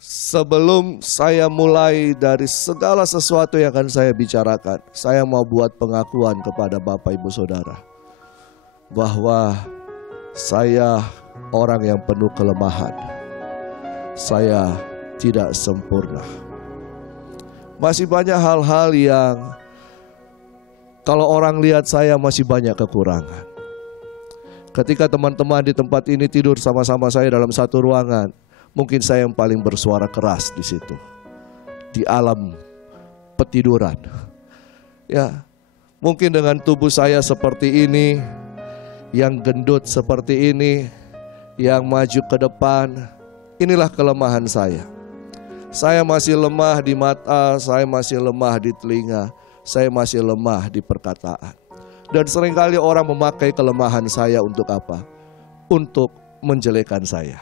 Sebelum saya mulai dari segala sesuatu yang akan saya bicarakan, saya mau buat pengakuan kepada Bapak Ibu Saudara bahwa saya orang yang penuh kelemahan. Saya tidak sempurna. Masih banyak hal-hal yang kalau orang lihat saya masih banyak kekurangan. Ketika teman-teman di tempat ini tidur sama-sama saya dalam satu ruangan, mungkin saya yang paling bersuara keras di situ, di alam petiduran. Ya, mungkin dengan tubuh saya seperti ini, yang gendut seperti ini, yang maju ke depan, inilah kelemahan saya. Saya masih lemah di mata, saya masih lemah di telinga, saya masih lemah di perkataan. Dan seringkali orang memakai kelemahan saya untuk apa? Untuk menjelekan saya.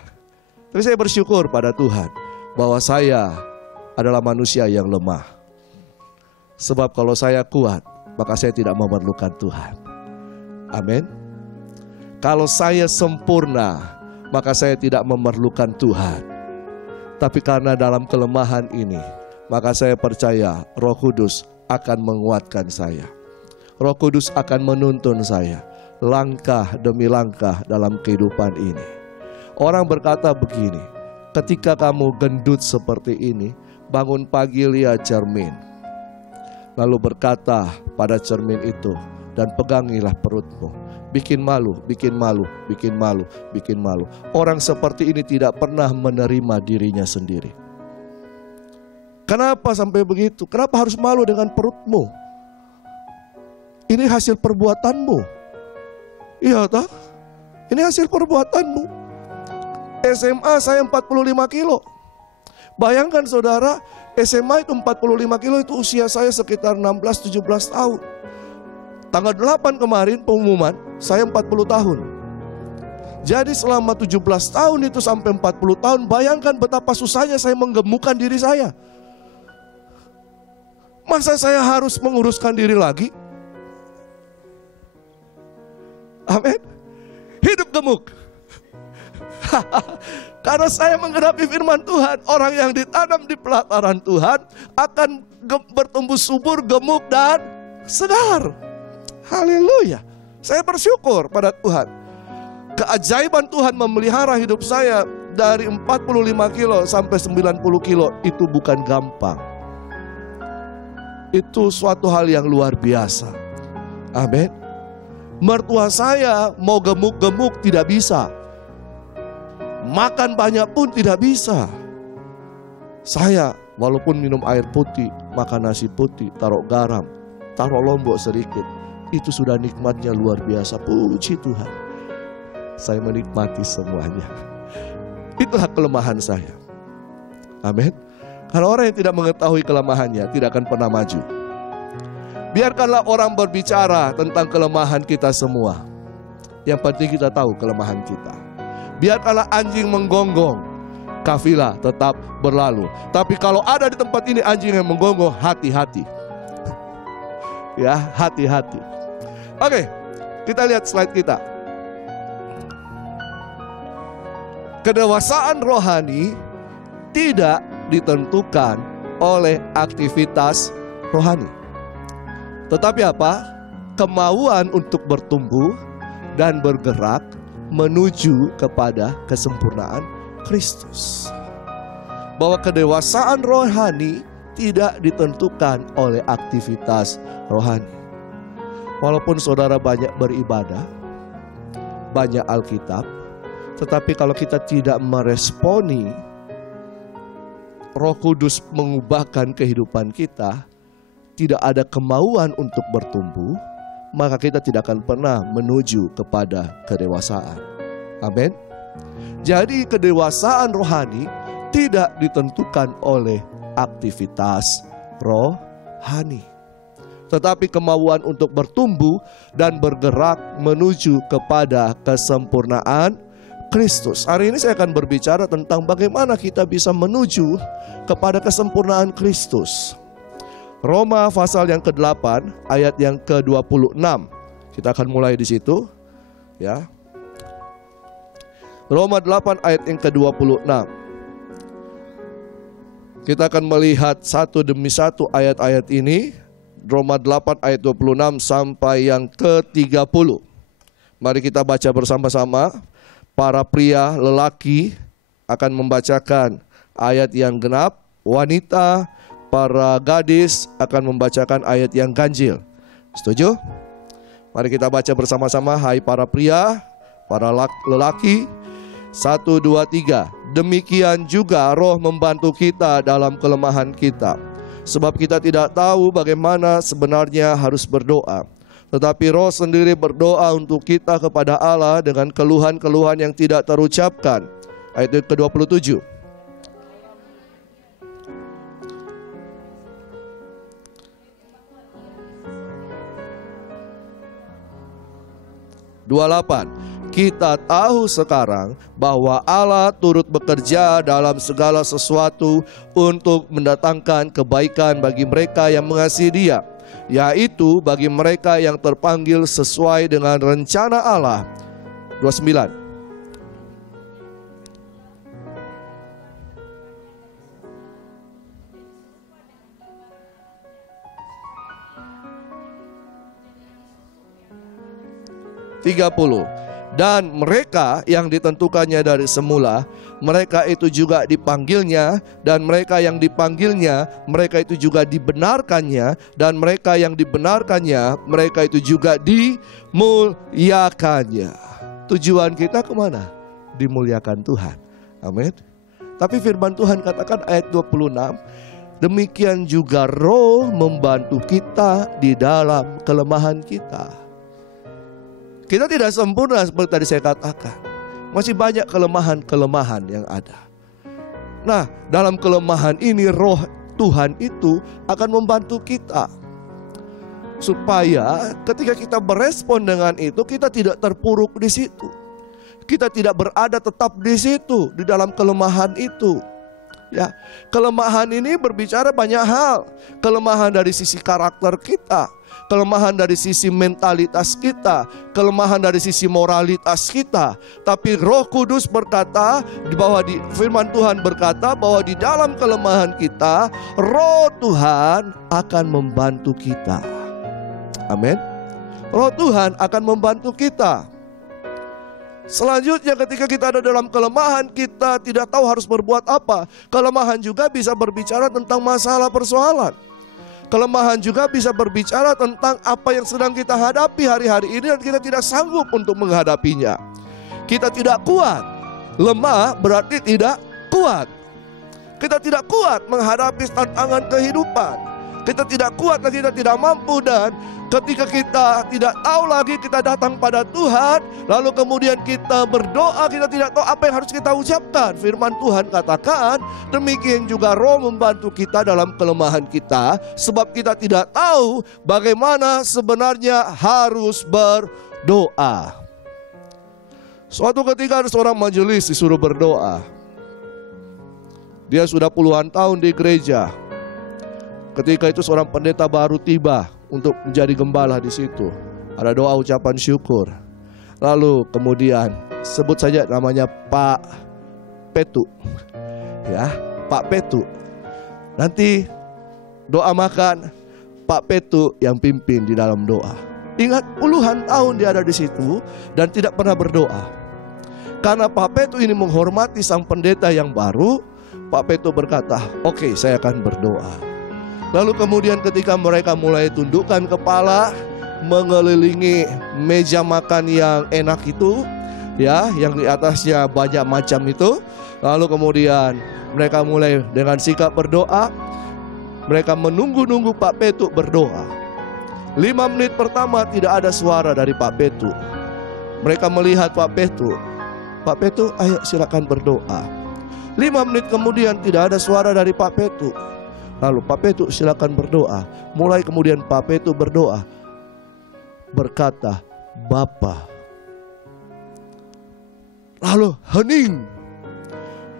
Tapi saya bersyukur pada Tuhan bahwa saya adalah manusia yang lemah. Sebab kalau saya kuat, maka saya tidak memerlukan Tuhan. Amin. Kalau saya sempurna, maka saya tidak memerlukan Tuhan. Tapi karena dalam kelemahan ini, maka saya percaya Roh Kudus akan menguatkan saya. Roh Kudus akan menuntun saya langkah demi langkah dalam kehidupan ini. Orang berkata begini, ketika kamu gendut seperti ini, bangun pagi lihat cermin. Lalu berkata pada cermin itu, dan pegangilah perutmu. Bikin malu, bikin malu, bikin malu, bikin malu. Orang seperti ini tidak pernah menerima dirinya sendiri. Kenapa sampai begitu? Kenapa harus malu dengan perutmu? Ini hasil perbuatanmu. Iya toh? Ini hasil perbuatanmu. SMA saya 45 kilo. Bayangkan saudara, SMA itu 45 kilo, itu usia saya sekitar 16-17 tahun. Tanggal 8 kemarin pengumuman, saya 40 tahun. Jadi selama 17 tahun itu sampai 40 tahun, bayangkan betapa susahnya saya menggemukkan diri saya. Masa saya harus menguruskan diri lagi? Amin. Hidup gemuk. Karena saya menggenapi firman Tuhan, orang yang ditanam di pelataran Tuhan akan bertumbuh subur, gemuk dan segar. Haleluya. Saya bersyukur pada Tuhan. Keajaiban Tuhan memelihara hidup saya dari 45 kilo sampai 90 kilo itu bukan gampang. Itu suatu hal yang luar biasa. Amin. Mertua saya mau gemuk-gemuk tidak bisa. Makan banyak pun tidak bisa. Saya walaupun minum air putih, makan nasi putih, taruh garam, taruh lombok sedikit, itu sudah nikmatnya luar biasa. Puji Tuhan. Saya menikmati semuanya. Itulah kelemahan saya. Amin. Kalau orang yang tidak mengetahui kelemahannya, tidak akan pernah maju. Biarkanlah orang berbicara tentang kelemahan kita semua. Yang penting kita tahu kelemahan kita. Biarkanlah anjing menggonggong, kafilah tetap berlalu. Tapi kalau ada di tempat ini anjing yang menggonggong, hati-hati. Ya, hati-hati. Oke, kita lihat slide kita. Kedewasaan rohani tidak ditentukan oleh aktivitas rohani. Tetapi apa? Kemauan untuk bertumbuh dan bergerak menuju kepada kesempurnaan Kristus. Bahwa kedewasaan rohani tidak ditentukan oleh aktivitas rohani. Walaupun saudara banyak beribadah, banyak Alkitab, tetapi kalau kita tidak meresponi Roh Kudus mengubahkan kehidupan kita, tidak ada kemauan untuk bertumbuh, maka kita tidak akan pernah menuju kepada kedewasaan. Amin. Jadi kedewasaan rohani tidak ditentukan oleh aktivitas rohani, tetapi kemauan untuk bertumbuh dan bergerak menuju kepada kesempurnaan Kristus. Hari ini saya akan berbicara tentang bagaimana kita bisa menuju kepada kesempurnaan Kristus. Roma pasal yang ke-8 ayat yang ke-26. Kita akan mulai di situ, ya. Roma 8 ayat yang ke-26. Kita akan melihat satu demi satu ayat-ayat ini. Roma 8 ayat 26 sampai yang ke-30. Mari kita baca bersama-sama. Para pria lelaki akan membacakan ayat yang genap. Wanita, para gadis akan membacakan ayat yang ganjil. Setuju? Mari kita baca bersama-sama. Hai para pria, para lelaki. 1, 2, 3. Demikian juga Roh membantu kita dalam kelemahan kita. Sebab kita tidak tahu bagaimana sebenarnya harus berdoa. Tetapi Roh sendiri berdoa untuk kita kepada Allah dengan keluhan-keluhan yang tidak terucapkan. Ayat ke-27. Kita tahu sekarang bahwa Allah turut bekerja dalam segala sesuatu untuk mendatangkan kebaikan bagi mereka yang mengasihi Dia, yaitu bagi mereka yang terpanggil sesuai dengan rencana Allah. 29. Dan mereka yang ditentukannya dari semula, mereka itu juga dipanggilnya. Dan mereka yang dipanggilnya, mereka itu juga dibenarkannya. Dan mereka yang dibenarkannya, mereka itu juga dimuliakannya. Tujuan kita kemana? Dimuliakan Tuhan. Amin. Tapi firman Tuhan katakan ayat 26, demikian juga Roh membantu kita di dalam kelemahan kita. Kita tidak sempurna seperti tadi saya katakan. Masih banyak kelemahan-kelemahan yang ada. Nah, dalam kelemahan ini Roh Tuhan itu akan membantu kita. Supaya ketika kita berespon dengan itu, kita tidak terpuruk di situ. Kita tidak berada tetap di situ, di dalam kelemahan itu. Ya, kelemahan ini berbicara banyak hal. Kelemahan dari sisi karakter kita, kelemahan dari sisi mentalitas kita, kelemahan dari sisi moralitas kita. Tapi Roh Kudus berkata bahwa di firman Tuhan berkata bahwa di dalam kelemahan kita, Roh Tuhan akan membantu kita. Amin. Roh Tuhan akan membantu kita. Selanjutnya ketika kita ada dalam kelemahan, kita tidak tahu harus berbuat apa. Kelemahan juga bisa berbicara tentang masalah persoalan. Kelemahan juga bisa berbicara tentang apa yang sedang kita hadapi hari-hari ini dan kita tidak sanggup untuk menghadapinya. Kita tidak kuat. Lemah berarti tidak kuat. Kita tidak kuat menghadapi tantangan kehidupan. Kita tidak kuat dan kita tidak mampu. Dan ketika kita tidak tahu lagi, kita datang pada Tuhan, lalu kemudian kita berdoa, kita tidak tahu apa yang harus kita ucapkan. Firman Tuhan katakan, demikian juga Roh membantu kita dalam kelemahan kita, sebab kita tidak tahu bagaimana sebenarnya harus berdoa. Suatu ketika ada seorang majelis disuruh berdoa. Dia sudah puluhan tahun di gereja. Ketika itu seorang pendeta baru tiba untuk menjadi gembala di situ. Ada doa ucapan syukur. Lalu kemudian sebut saja namanya Pak Petu. Ya, Pak Petu. Nanti doa makan, Pak Petu yang pimpin di dalam doa. Ingat, puluhan tahun dia ada di situ dan tidak pernah berdoa. Karena Pak Petu ini menghormati sang pendeta yang baru, Pak Petu berkata, "Oke, saya akan berdoa." Lalu kemudian ketika mereka mulai tundukkan kepala, mengelilingi meja makan yang enak itu, ya, yang di atasnya banyak macam itu. Lalu kemudian mereka mulai dengan sikap berdoa. Mereka menunggu-nunggu Pak Petu berdoa. 5 menit pertama tidak ada suara dari Pak Petu. Mereka melihat Pak Petu. Pak Petu, ayo silakan berdoa. 5 menit kemudian tidak ada suara dari Pak Petu. Lalu Pak Petu silakan berdoa. Mulai kemudian Pak Petu berdoa, berkata, "Bapa." Lalu hening.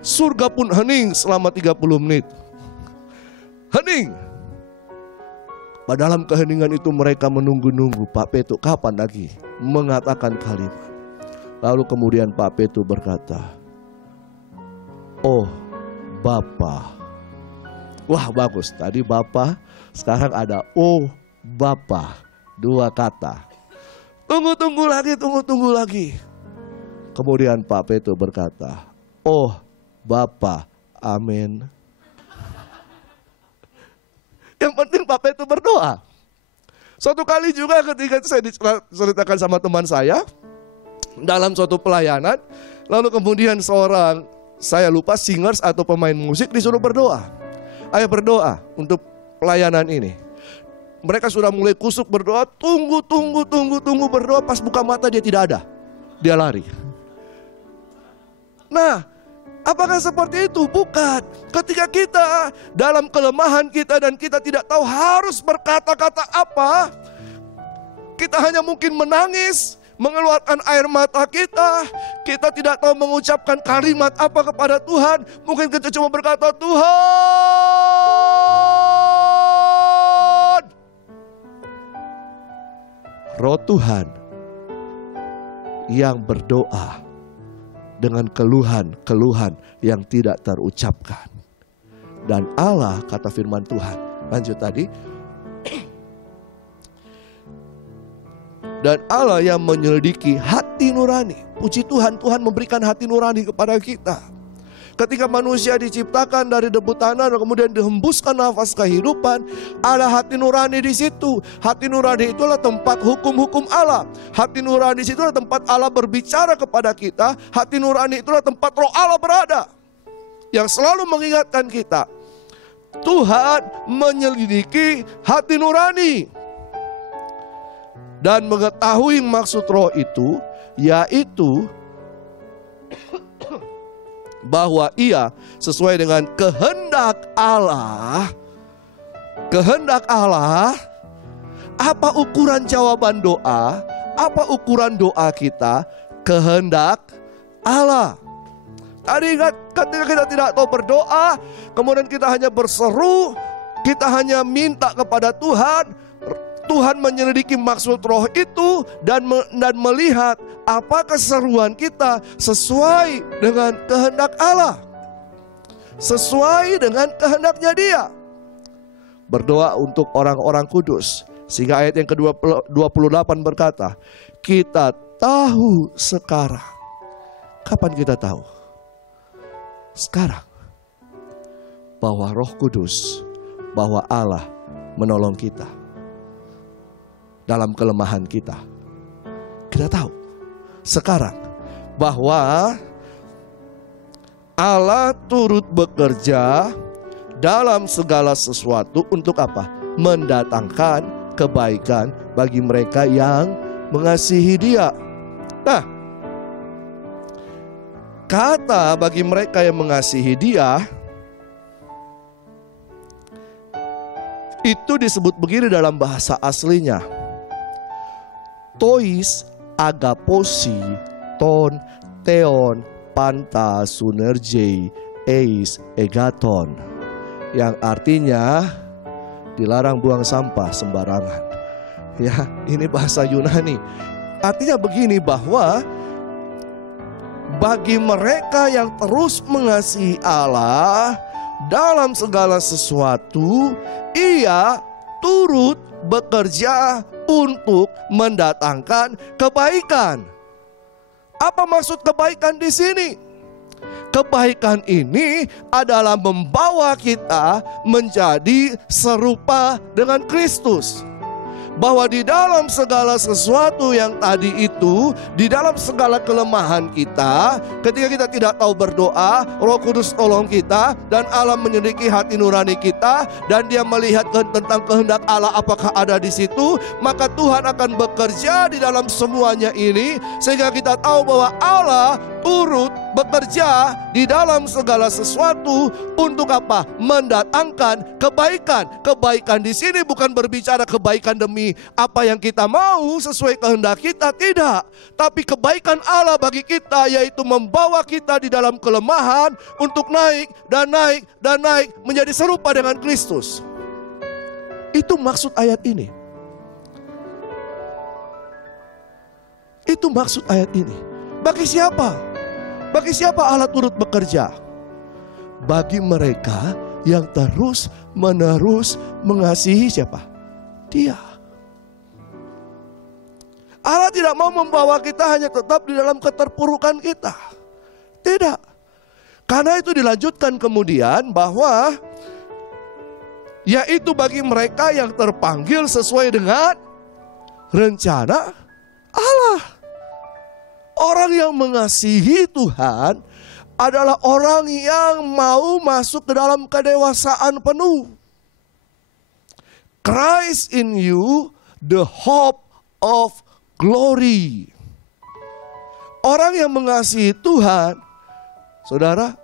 Surga pun hening selama 30 menit. Hening. Pada dalam keheningan itu mereka menunggu-nunggu Pak Petu kapan lagi mengatakan kalimat. Lalu kemudian Pak Petu berkata, "Oh Bapa." Wah bagus, tadi Bapa, sekarang ada oh Bapa, 2 kata. Tunggu lagi. Kemudian Pak Peto berkata, oh Bapa, amin. Yang penting Pak Peto berdoa. Suatu kali juga ketika saya diceritakan sama teman saya, dalam suatu pelayanan, lalu kemudian seorang, saya lupa singers atau pemain musik disuruh berdoa. Ayo berdoa untuk pelayanan ini. Mereka sudah mulai kusuk berdoa, tunggu berdoa, pas buka mata dia tidak ada. Dia lari. Nah, apakah seperti itu? Bukan. Ketika kita dalam kelemahan kita dan kita tidak tahu harus berkata-kata apa, kita hanya mungkin menangis, mengeluarkan air mata kita tidak tahu mengucapkan kalimat apa kepada Tuhan. Mungkin kita cuma berkata, Tuhan, Roh Tuhan yang berdoa dengan keluhan yang tidak terucapkan. Dan Allah, kata firman Tuhan, lanjut tadi, dan Allah yang menyelidiki hati nurani. Puji Tuhan, Tuhan memberikan hati nurani kepada kita. Ketika manusia diciptakan dari debu tanah dan kemudian dihembuskan nafas kehidupan, ada hati nurani di situ. Hati nurani itulah tempat hukum-hukum Allah. Hati nurani di situ adalah tempat Allah berbicara kepada kita. Hati nurani itulah tempat Roh Allah berada, yang selalu mengingatkan kita. Tuhan menyelidiki hati nurani dan mengetahui maksud Roh itu, yaitu bahwa ia sesuai dengan kehendak Allah. Kehendak Allah. Apa ukuran jawaban doa? Apa ukuran doa kita? Kehendak Allah. Tadi ketika kita tidak tahu berdoa, kemudian kita hanya berseru, kita hanya minta kepada Tuhan. Tuhan menyelidiki maksud Roh itu dan melihat apa keseruan kita sesuai dengan kehendak Allah, sesuai dengan kehendaknya Dia. Berdoa untuk orang-orang kudus, sehingga ayat yang ke-28 berkata, kita tahu sekarang. Kapan kita tahu? Sekarang. Bahwa Roh Kudus, bahwa Allah menolong kita dalam kelemahan kita. Kita tahu sekarang bahwa Allah turut bekerja dalam segala sesuatu untuk apa? Mendatangkan kebaikan bagi mereka yang mengasihi Dia. Nah, kata bagi mereka yang mengasihi Dia itu disebut begini dalam bahasa aslinya. Tois, agaposi, ton, theon, panta, sunergei, eis, egaton. Yang artinya dilarang buang sampah sembarangan. Ya, ini bahasa Yunani. Artinya begini, bahwa bagi mereka yang terus mengasihi Allah dalam segala sesuatu, Ia turut bekerja untuk mendatangkan kebaikan. Apa maksud kebaikan di sini? Kebaikan ini adalah membawa kita menjadi serupa dengan Kristus. Bahwa di dalam segala sesuatu yang tadi itu, di dalam segala kelemahan kita, ketika kita tidak tahu berdoa, Roh Kudus tolong kita, dan Allah menyelidiki hati nurani kita, dan Dia melihat tentang kehendak Allah apakah ada di situ, maka Tuhan akan bekerja di dalam semuanya ini, sehingga kita tahu bahwa Allah turut bekerja di dalam segala sesuatu untuk apa? Mendatangkan kebaikan. Kebaikan di sini bukan berbicara kebaikan demi apa yang kita mau sesuai kehendak kita, tidak. Tapi kebaikan Allah bagi kita, yaitu membawa kita di dalam kelemahan untuk naik dan naik dan naik menjadi serupa dengan Kristus. Itu maksud ayat ini. Itu maksud ayat ini. Bagi siapa? Bagi siapa Allah turut bekerja? Bagi mereka yang terus menerus mengasihi siapa? Dia. Allah tidak mau membawa kita hanya tetap di dalam keterpurukan kita. Tidak. Karena itu dilanjutkan kemudian bahwa yaitu bagi mereka yang terpanggil sesuai dengan rencana Allah. Orang yang mengasihi Tuhan adalah orang yang mau masuk ke dalam kedewasaan penuh. Christ in you, the hope of glory. Orang yang mengasihi Tuhan, saudara,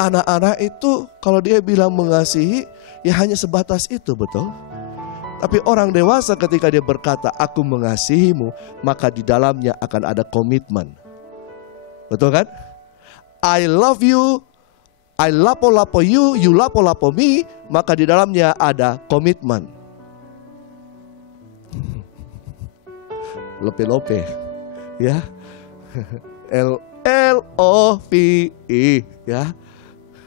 anak-anak itu kalau dia bilang mengasihi, ya hanya sebatas itu, betul? Tapi orang dewasa ketika dia berkata, aku mengasihimu, maka di dalamnya akan ada komitmen. Betul kan? I love you, I lapo-lapo you, you lapo-lapo me, maka di dalamnya ada komitmen. Lope-lope, ya. L-O-V-E, ya.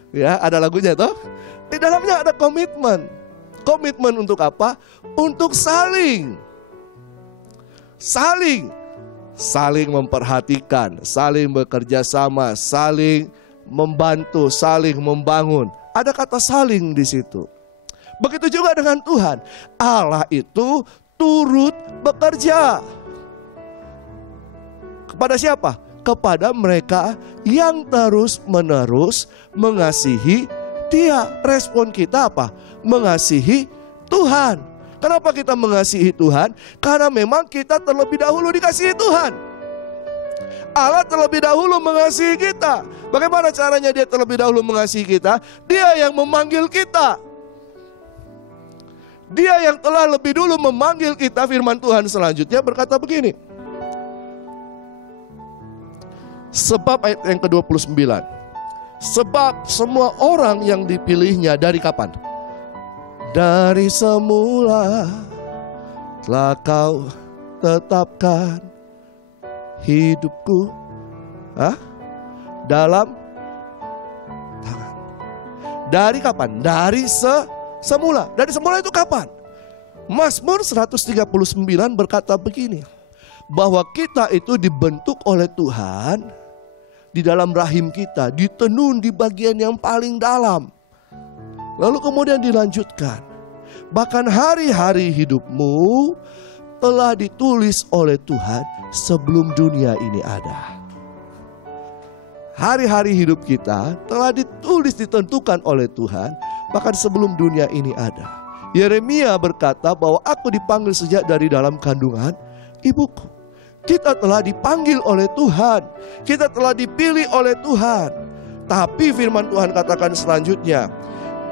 Ya, ada lagunya toh. Di dalamnya ada komitmen. Komitmen untuk apa? Untuk saling memperhatikan, saling bekerja sama, saling membantu, saling membangun. Ada kata saling di situ. Begitu juga dengan Tuhan. Allah itu turut bekerja. Kepada siapa? Kepada mereka yang terus-menerus mengasihi Dia. Respon kita apa? Mengasihi Tuhan. Kenapa kita mengasihi Tuhan? Karena memang kita terlebih dahulu dikasihi Tuhan. Allah terlebih dahulu mengasihi kita. Bagaimana caranya Dia terlebih dahulu mengasihi kita? Dia yang memanggil kita. Dia yang telah lebih dulu memanggil kita. Firman Tuhan selanjutnya berkata begini. Sebab ayat yang ke-29. Sebab semua orang yang dipilihnya dari kapan? Dari semula telah kau tetapkan hidupku dalam tangan. Dari kapan? Dari semula. Dari semula itu kapan? Mazmur 139 berkata begini. Bahwa kita itu dibentuk oleh Tuhan di dalam rahim kita, ditenun di bagian yang paling dalam. Lalu kemudian dilanjutkan. Bahkan hari-hari hidupmu telah ditulis oleh Tuhan sebelum dunia ini ada. Hari-hari hidup kita telah ditulis, ditentukan oleh Tuhan bahkan sebelum dunia ini ada. Yeremia berkata bahwa aku dipanggil sejak dari dalam kandungan ibuku. Kita telah dipanggil oleh Tuhan. Kita telah dipilih oleh Tuhan. Tapi firman Tuhan katakan selanjutnya,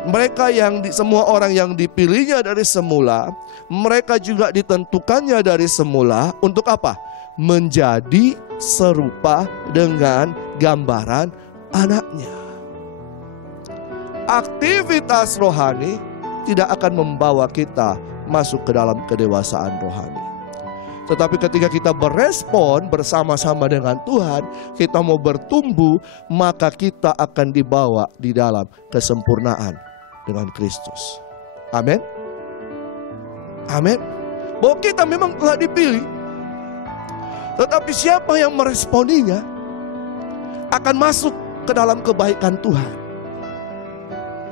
mereka semua orang yang dipilihnya dari semula, mereka juga ditentukannya dari semula untuk apa? Menjadi serupa dengan gambaran anaknya. Aktivitas rohani tidak akan membawa kita masuk ke dalam kedewasaan rohani. Tetapi ketika kita berespon bersama-sama dengan Tuhan, kita mau bertumbuh, maka kita akan dibawa di dalam kesempurnaan dengan Kristus. Amin. Amin. Bahwa kita memang telah dipilih. Tetapi siapa yang meresponinya akan masuk ke dalam kebaikan Tuhan.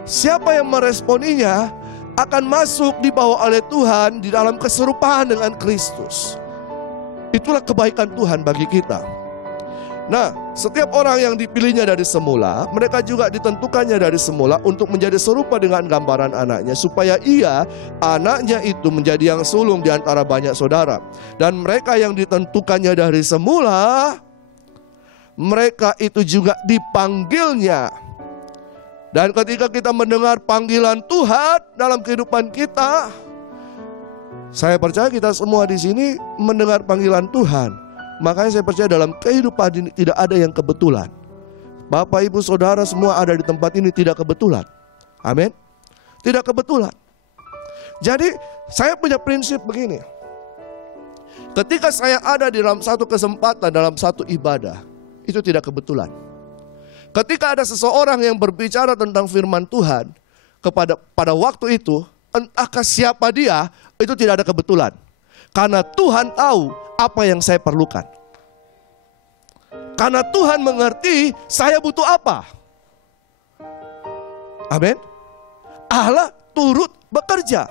Siapa yang meresponinya akan masuk dibawa oleh Tuhan di dalam keserupaan dengan Kristus. Itulah kebaikan Tuhan bagi kita. Nah, setiap orang yang dipilihnya dari semula, mereka juga ditentukannya dari semula untuk menjadi serupa dengan gambaran anaknya, supaya ia, anaknya itu menjadi yang sulung di antara banyak saudara. Dan mereka yang ditentukannya dari semula, mereka itu juga dipanggilnya. Dan ketika kita mendengar panggilan Tuhan dalam kehidupan kita, saya percaya kita semua di sini mendengar panggilan Tuhan. Makanya saya percaya dalam kehidupan ini tidak ada yang kebetulan. Bapak, Ibu, Saudara semua ada di tempat ini tidak kebetulan. Amin. Tidak kebetulan. Jadi saya punya prinsip begini. Ketika saya ada di dalam satu kesempatan, dalam satu ibadah, itu tidak kebetulan. Ketika ada seseorang yang berbicara tentang firman Tuhan, pada waktu itu, entahkah siapa dia, itu tidak ada kebetulan. Karena Tuhan tahu apa yang saya perlukan. Karena Tuhan mengerti saya butuh apa. Amin. Allah turut bekerja.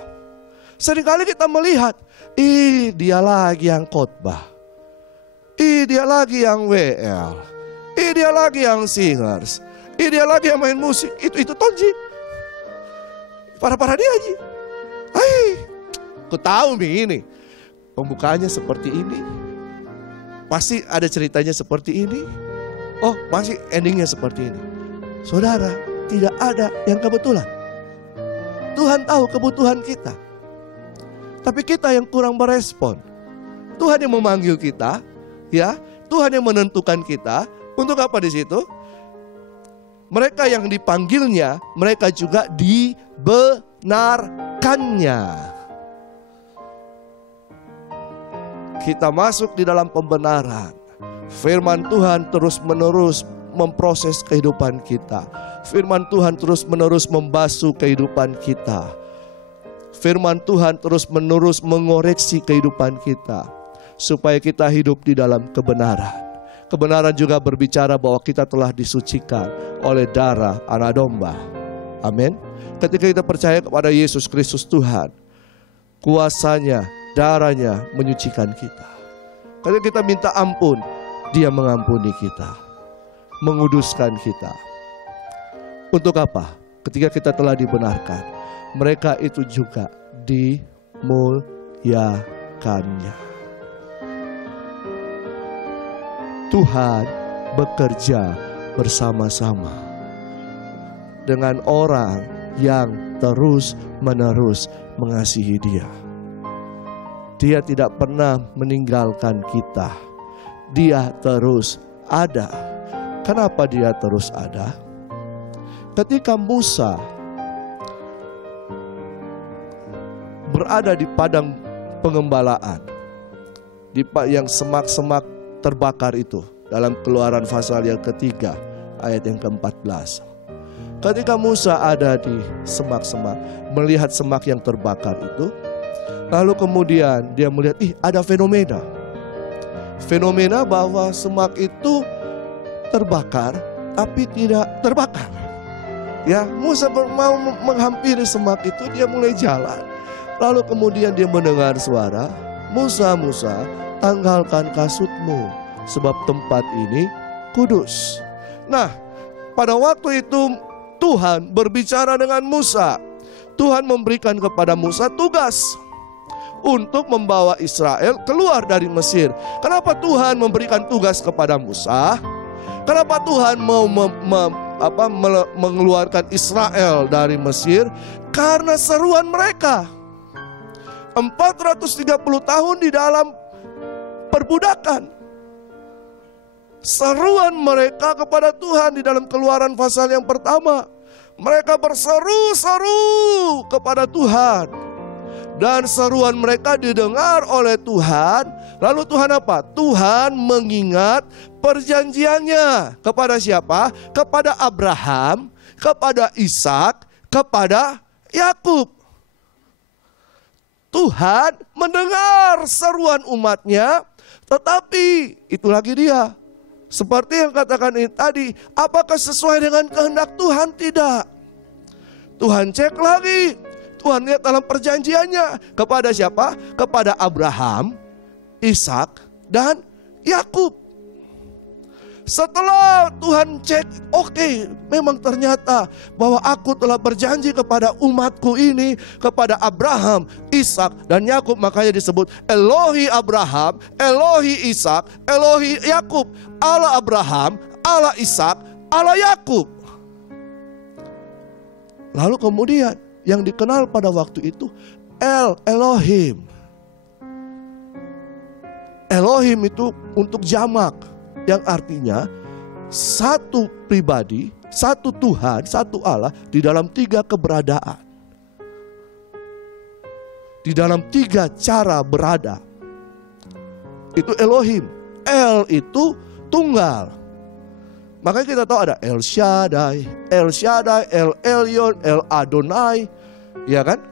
Seringkali kita melihat, dia lagi yang khotbah. Dia lagi yang WL. Dia lagi yang singers. Dia lagi yang main musik. Itu Tonji. Para dia aja. Aku tahu ini. Pembukaannya seperti ini. Pasti ada ceritanya seperti ini. Oh, pasti endingnya seperti ini. Saudara, tidak ada yang kebetulan. Tuhan tahu kebutuhan kita. Tapi kita yang kurang merespon. Tuhan yang memanggil kita, ya. Tuhan yang menentukan kita. Untuk apa di situ? Mereka yang dipanggilnya, mereka juga dibenarkannya. Kita masuk di dalam pembenaran. Firman Tuhan terus-menerus memproses kehidupan kita. Firman Tuhan terus-menerus membasuh kehidupan kita. Firman Tuhan terus-menerus mengoreksi kehidupan kita. Supaya kita hidup di dalam kebenaran. Kebenaran juga berbicara bahwa kita telah disucikan oleh darah anak domba. Amin. Ketika kita percaya kepada Yesus Kristus Tuhan, kuasanya, darahnya menyucikan kita. Ketika kita minta ampun, Dia mengampuni kita, menguduskan kita. Untuk apa? Ketika kita telah dibenarkan, mereka itu juga dimuliakannya. Tuhan bekerja bersama-sama dengan orang yang terus-menerus mengasihi Dia. Dia tidak pernah meninggalkan kita. Dia terus ada. Kenapa Dia terus ada? Ketika Musa berada di padang pengembalaan, di yang semak-semak terbakar itu, dalam Keluaran pasal yang ketiga ayat yang ke-14. Ketika Musa ada di semak-semak, melihat semak yang terbakar itu, lalu kemudian dia melihat, ada fenomena. Fenomena bahwa semak itu terbakar tapi tidak terbakar. Ya, Musa mau menghampiri semak itu, dia mulai jalan. Lalu kemudian dia mendengar suara, Musa, Musa, tanggalkan kasutmu, sebab tempat ini kudus. Nah, pada waktu itu Tuhan berbicara dengan Musa. Tuhan memberikan kepada Musa tugas untuk membawa Israel keluar dari Mesir. Kenapa Tuhan memberikan tugas kepada Musa? Kenapa Tuhan mau mengeluarkan Israel dari Mesir? Karena seruan mereka 430 tahun di dalam perbudakan. Seruan mereka kepada Tuhan di dalam Keluaran pasal yang pertama. Mereka berseru-seru kepada Tuhan. Dan seruan mereka didengar oleh Tuhan. Lalu Tuhan apa? Tuhan mengingat perjanjiannya. Kepada siapa? Kepada Abraham, kepada Ishak, kepada Yakub. Tuhan mendengar seruan umatnya, tetapi itu lagi dia. Seperti yang katakan ini tadi, apakah sesuai dengan kehendak Tuhan? Tidak. Tuhan cek lagi. Tuhan lihat dalam perjanjiannya. Kepada siapa? Kepada Abraham, Ishak, dan Yakub. Setelah Tuhan cek, oke, memang ternyata bahwa aku telah berjanji kepada umatku ini, kepada Abraham, Ishak, dan Yakub. Makanya disebut Elohi Abraham, Elohi Ishak, Elohi Yakub. Allah Abraham, Allah Ishak, Allah Yakub. Lalu kemudian yang dikenal pada waktu itu Elohim. Elohim itu untuk jamak, yang artinya satu pribadi, satu Tuhan, satu Allah di dalam tiga keberadaan. Di dalam tiga cara berada. Itu Elohim. El itu tunggal. Makanya kita tahu ada El Shaddai, El Shaddai, El Elyon, El Adonai. Ya kan?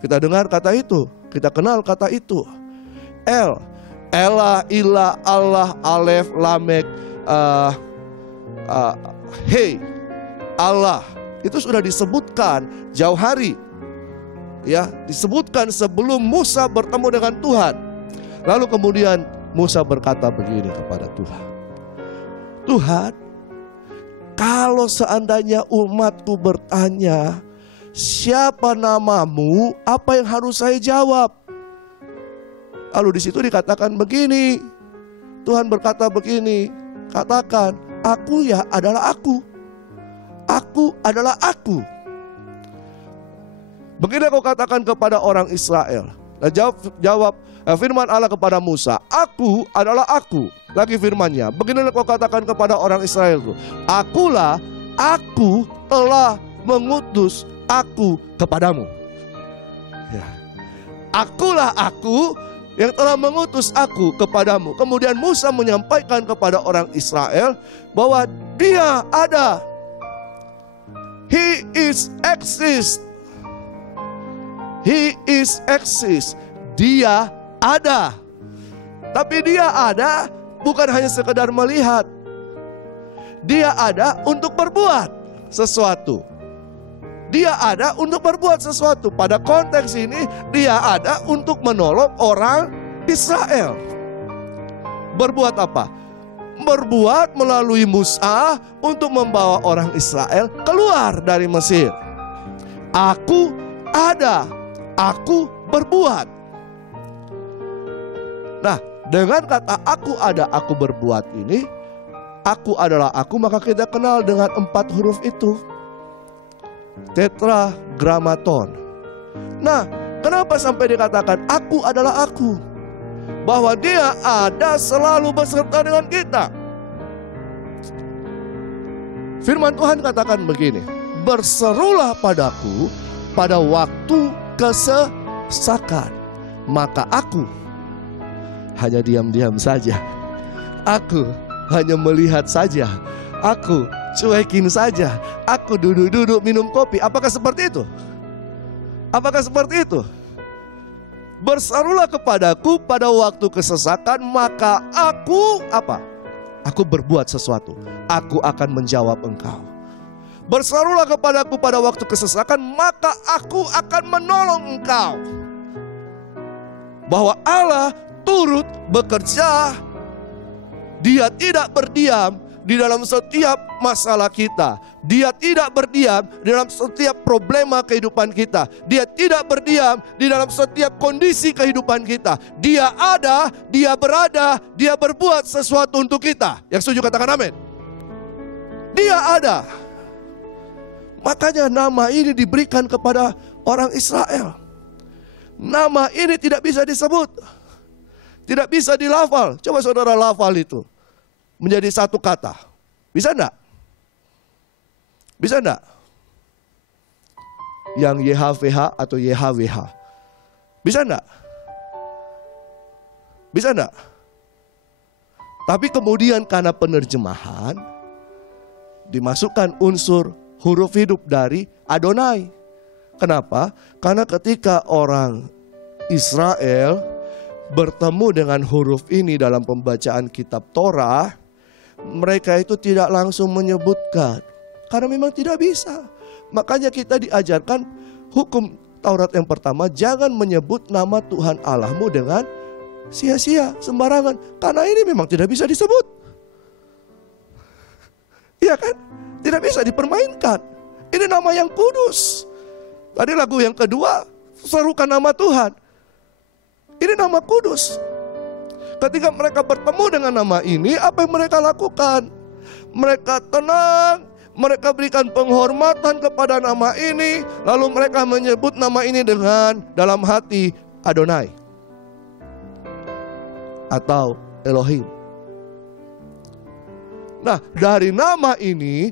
Kita dengar kata itu, kita kenal kata itu. El, Elah, Ilah, Allah, Alef, Lamek, Hei, Allah. Itu sudah disebutkan jauh hari. Ya, disebutkan sebelum Musa bertemu dengan Tuhan. Lalu kemudian Musa berkata begini kepada Tuhan. Tuhan, kalau seandainya umatku bertanya, siapa namamu? Apa yang harus saya jawab? Lalu di situ dikatakan begini. Tuhan berkata begini, katakan, aku ya adalah aku. Aku adalah aku. Begini aku katakan kepada orang Israel. Nah, jawab firman Allah kepada Musa, aku adalah aku. Lagi firmannya, beginilah kau katakan kepada orang Israel itu, akulah, aku telah mengutus aku kepadamu. Ya. Akulah aku yang telah mengutus aku kepadamu. Kemudian Musa menyampaikan kepada orang Israel bahwa dia ada. He is exist. He is exist. Dia ada. Tapi dia ada bukan hanya sekedar melihat. Dia ada untuk berbuat sesuatu. Dia ada untuk berbuat sesuatu. Pada konteks ini dia ada untuk menolong orang Israel. Berbuat apa? Berbuat melalui Musa untuk membawa orang Israel keluar dari Mesir. Aku ada. Aku berbuat. Nah, dengan kata aku ada, aku berbuat ini, aku adalah aku, maka kita kenal dengan 4 huruf itu. Tetragrammaton. Nah, kenapa sampai dikatakan aku adalah aku? Bahwa dia ada selalu beserta dengan kita. Firman Tuhan katakan begini, berserulah padaku pada waktu kesesakan, maka aku hanya diam-diam saja. Aku hanya melihat saja. Aku cuekin saja. Aku duduk-duduk minum kopi. Apakah seperti itu? Apakah seperti itu? Berserulah kepadaku pada waktu kesesakan, maka aku apa? Aku berbuat sesuatu. Aku akan menjawab engkau. Berserulah kepadaku pada waktu kesesakan, maka aku akan menolong engkau. Bahwa Allah turut bekerja. Dia tidak berdiam di dalam setiap masalah kita. Dia tidak berdiam di dalam setiap problema kehidupan kita. Dia tidak berdiam di dalam setiap kondisi kehidupan kita. Dia ada, dia berada, dia berbuat sesuatu untuk kita. Yang setuju katakan amin. Dia ada. Makanya nama ini diberikan kepada orang Israel. Nama ini tidak bisa disebut. Tidak bisa dilafal. Coba saudara lafal itu. Menjadi satu kata. Bisa enggak? Bisa enggak? Yang YHWH atau YHWH. Bisa enggak? Bisa enggak? Tapi kemudian karena penerjemahan, dimasukkan unsur huruf hidup dari Adonai. Kenapa? Karena ketika orang Israel bertemu dengan huruf ini dalam pembacaan kitab Torah, mereka itu tidak langsung menyebutkan. Karena memang tidak bisa. Makanya kita diajarkan hukum Taurat yang pertama, jangan menyebut nama Tuhan Allahmu dengan sia-sia, sembarangan. Karena ini memang tidak bisa disebut. Iya kan? Tidak bisa dipermainkan. Ini nama yang kudus. Tadi lagu yang kedua, serukan nama Tuhan. Ini nama kudus. Ketika mereka bertemu dengan nama ini, apa yang mereka lakukan? Mereka tenang, mereka berikan penghormatan kepada nama ini, lalu mereka menyebut nama ini dengan dalam hati Adonai atau Elohim. Nah, dari nama ini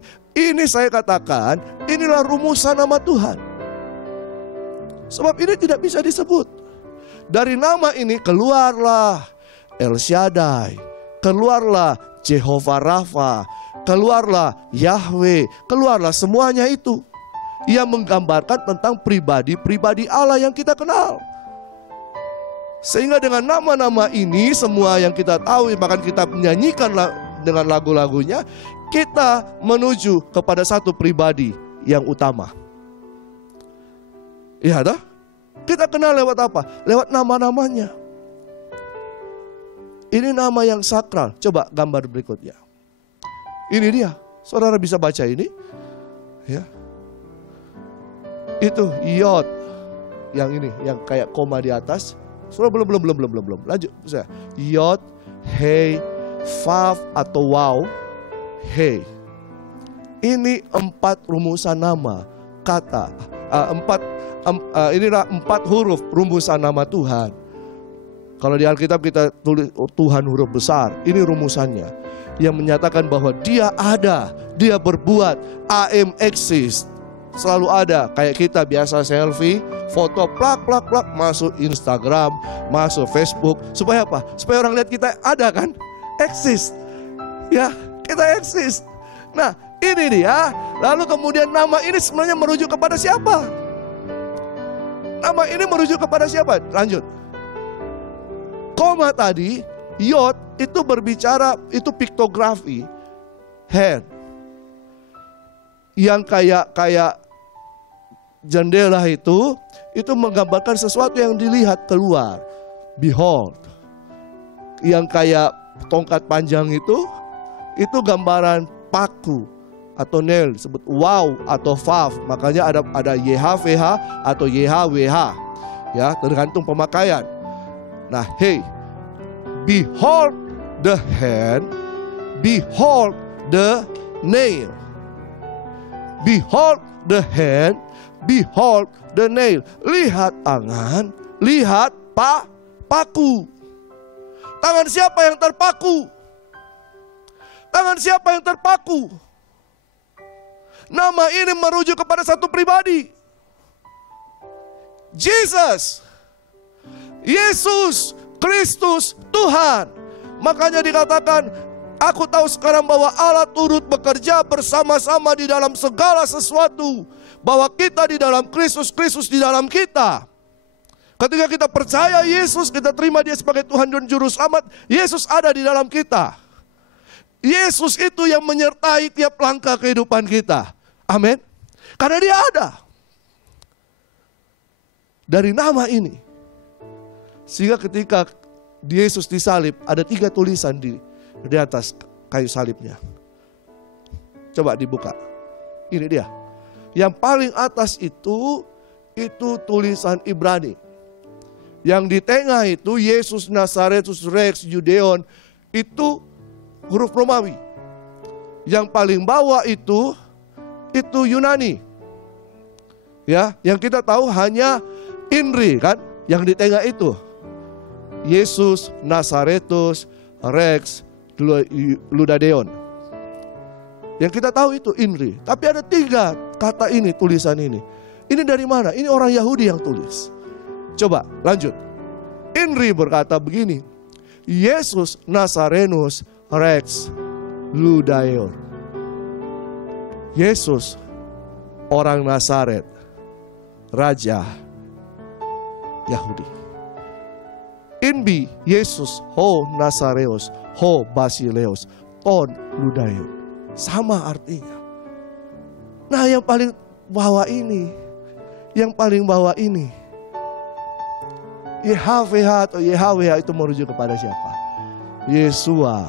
saya katakan, inilah rumusan nama Tuhan. Sebab ini tidak bisa disebut. Dari nama ini keluarlah El Shaddai, keluarlah Jehovah Rafa, keluarlah Yahweh, keluarlah semuanya itu. Ia menggambarkan tentang pribadi-pribadi Allah yang kita kenal. Sehingga dengan nama-nama ini, semua yang kita tahu, bahkan kita menyanyikan dengan lagu-lagunya, kita menuju kepada satu pribadi yang utama. Iya dah? Kita kenal lewat apa? Lewat nama-namanya. Ini nama yang sakral. Coba gambar berikutnya. Ini dia. Saudara bisa baca ini? Ya. Itu Yod. Yang ini, yang kayak koma di atas. Saudara belum. Lanjut. Yod, Hei, Vav atau Waw, Hei. Ini 4 rumusan nama kata. Inilah 4 huruf rumusan nama Tuhan. Kalau di Alkitab kita tulis Tuhan huruf besar. Ini rumusannya yang menyatakan bahwa Dia ada, Dia berbuat, I am exist. Selalu ada. Kayak kita biasa selfie, foto plak masuk Instagram, masuk Facebook. Supaya apa? Supaya orang lihat kita ada kan? Exist. Ya, kita exist. Nah, ini dia. Lalu kemudian nama ini sebenarnya merujuk kepada siapa? Nama ini merujuk kepada siapa? Lanjut. Koma tadi, Yod itu berbicara, itu piktografi hand. Yang kayak jendela itu menggambarkan sesuatu yang dilihat keluar. Behold. Yang kayak tongkat panjang itu gambaran paku atau nail, disebut wow atau vav. Makanya ada YHVH atau YHWH. Ya, tergantung pemakaian. Nah, hey, behold the hand, behold the nail. Behold the hand, behold the nail. Lihat tangan, lihat paku. Tangan siapa yang terpaku? Tangan siapa yang terpaku? Nama ini merujuk kepada satu pribadi. Jesus. Yesus Kristus Tuhan. Makanya dikatakan, aku tahu sekarang bahwa Allah turut bekerja bersama-sama di dalam segala sesuatu. Bahwa kita di dalam Kristus, Kristus di dalam kita. Ketika kita percaya Yesus, kita terima Dia sebagai Tuhan dan Juru Selamat, Yesus ada di dalam kita. Yesus itu yang menyertai tiap langkah kehidupan kita. Amin. Karena Dia ada. Dari nama ini. Sehingga ketika Yesus disalib, ada 3 tulisan di atas kayu salibnya. Coba dibuka. Ini dia. Yang paling atas itu tulisan Ibrani. Yang di tengah itu Yesus Nazaretus Rex Judeon, itu huruf Romawi. Yang paling bawah itu Yunani. Ya, yang kita tahu hanya Inri kan, yang di tengah itu. Yesus Nazaretus Rex Ludadeon. Yang kita tahu itu Inri. Tapi ada 3 kata ini, tulisan ini. Ini dari mana? Ini orang Yahudi yang tulis. Coba lanjut. Inri berkata begini. Yesus Nazarenus Rex Ludaeon. Yesus orang Nazaret, Raja Yahudi. Inbi Yesus ho Nazareus ho Basileus ton Ludaeon. Sama artinya. Nah, yang paling bawah ini, YHWH atau YHWH itu merujuk kepada siapa? Yesua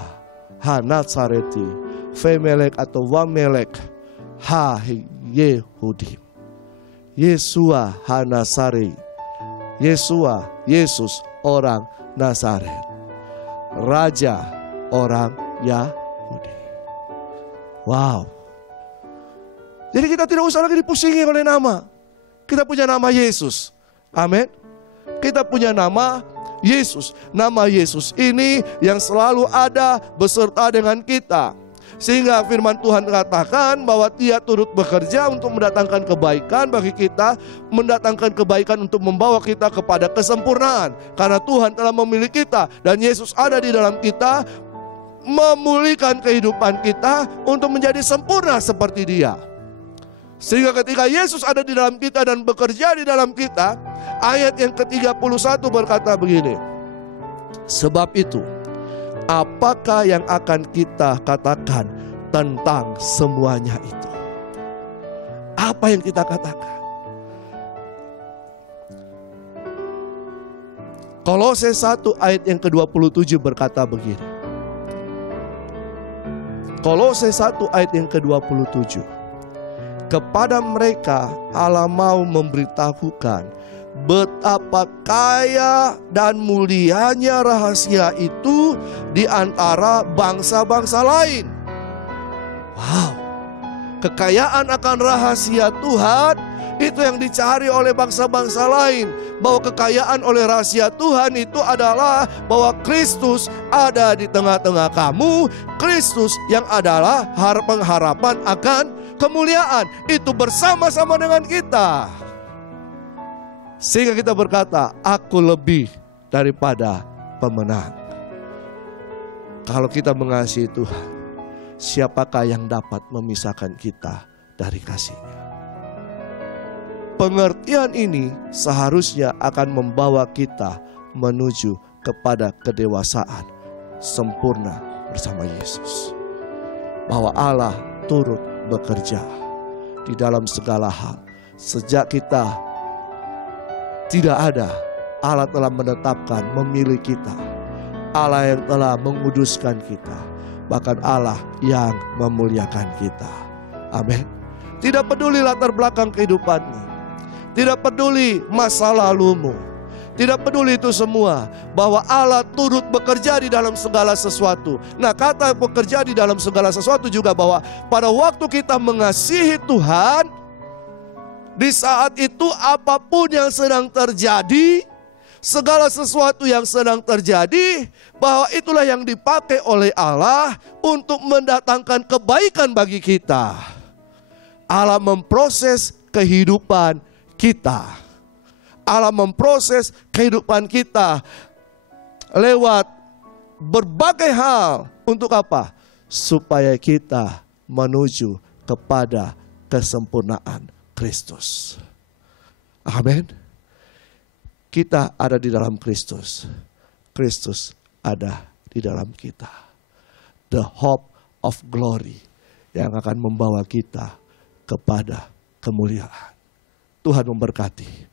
Hanazareti Femelek atau Wamelek Ha Yehudim. Yesua Hanazareti. Yesua, Yesus orang Nazaret, Raja orang Yahudi. Wow. Jadi kita tidak usah lagi dipusingi oleh nama. Kita punya nama Yesus. Amin. Kita punya nama Yesus. Nama Yesus ini yang selalu ada beserta dengan kita. Sehingga firman Tuhan katakan bahwa Dia turut bekerja untuk mendatangkan kebaikan bagi kita, mendatangkan kebaikan untuk membawa kita kepada kesempurnaan. Karena Tuhan telah memilih kita dan Yesus ada di dalam kita, memulihkan kehidupan kita untuk menjadi sempurna seperti Dia. Sehingga ketika Yesus ada di dalam kita dan bekerja di dalam kita, ayat yang ke-31 berkata begini, sebab itu, apakah yang akan kita katakan tentang semuanya itu? Apa yang kita katakan? Kolose 1 ayat yang ke-27 berkata begini. Kolose 1 ayat yang ke-27. Kepada mereka Allah mau memberitahukan betapa kaya dan mulianya rahasia itu di antara bangsa-bangsa lain. Wow, kekayaan akan rahasia Tuhan itu yang dicari oleh bangsa-bangsa lain. Bahwa kekayaan oleh rahasia Tuhan itu adalah bahwa Kristus ada di tengah-tengah kamu. Kristus yang adalah pengharapan akan kemuliaan itu bersama-sama dengan kita. Sehingga kita berkata, aku lebih daripada pemenang. Kalau kita mengasihi Tuhan, siapakah yang dapat memisahkan kita dari kasih-Nya? Pengertian ini seharusnya akan membawa kita menuju kepada kedewasaan sempurna bersama Yesus. Bahwa Allah turut bekerja di dalam segala hal. Sejak kita tidak ada, Allah telah menetapkan, memilih kita. Allah yang telah menguduskan kita. Bahkan Allah yang memuliakan kita. Amin. Tidak peduli latar belakang kehidupanmu. Tidak peduli masa lalumu. Tidak peduli itu semua. Bahwa Allah turut bekerja di dalam segala sesuatu. Nah, kata bekerja di dalam segala sesuatu juga bahwa pada waktu kita mengasihi Tuhan, di saat itu apapun yang sedang terjadi, segala sesuatu yang sedang terjadi, bahwa itulah yang dipakai oleh Allah untuk mendatangkan kebaikan bagi kita. Allah memproses kehidupan kita. Allah memproses kehidupan kita lewat berbagai hal. Untuk apa? Supaya kita menuju kepada kesempurnaan Kristus. Amin. Kita ada di dalam Kristus. Kristus ada di dalam kita. The hope of glory yang akan membawa kita kepada kemuliaan. Tuhan memberkati.